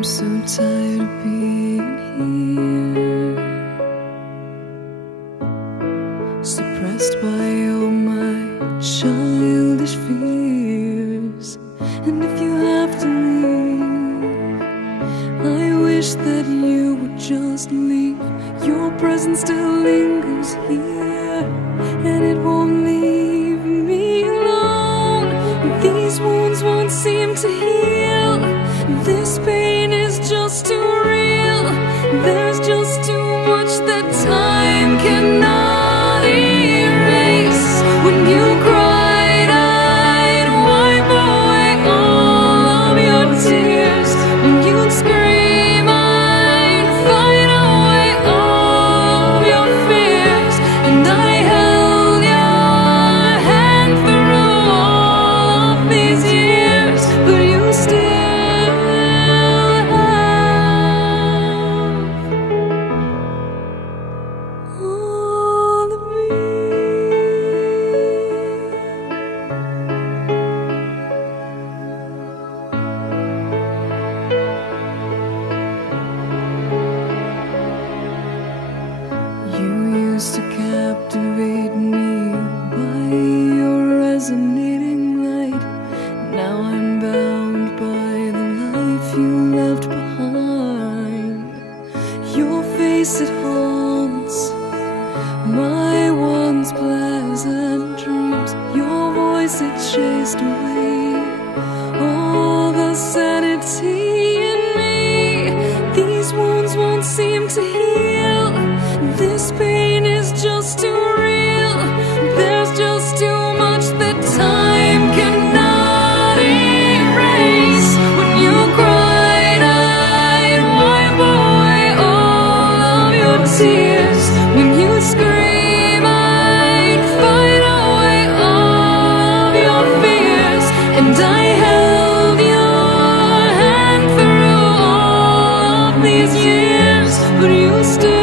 I'm so tired of being here, suppressed by all my childish fears. And if you have to leave, I wish that you would just leave. Your presence still lingers here, and it won't leave me alone. These wounds won't seem to heal. This pain is just too real. There's just too much that time cannot erase. When you cried, I'd wipe away all of your tears. When you'd scream, I'd fight away all of your fears. And I held your hand through all of these years, but you still to captivate me by your resonating light. Now I'm bound by the life you left behind. Your face, it haunts my once pleasant dreams. Your voice, it chased away all the sanity in me. These wounds won't seem to heal. This pain is just too real. There's just too much that time cannot erase. When you cried, I'd wipe away all of your tears. When you scream, I'd fight away all of your fears. And I held your hand through all of these years, but you still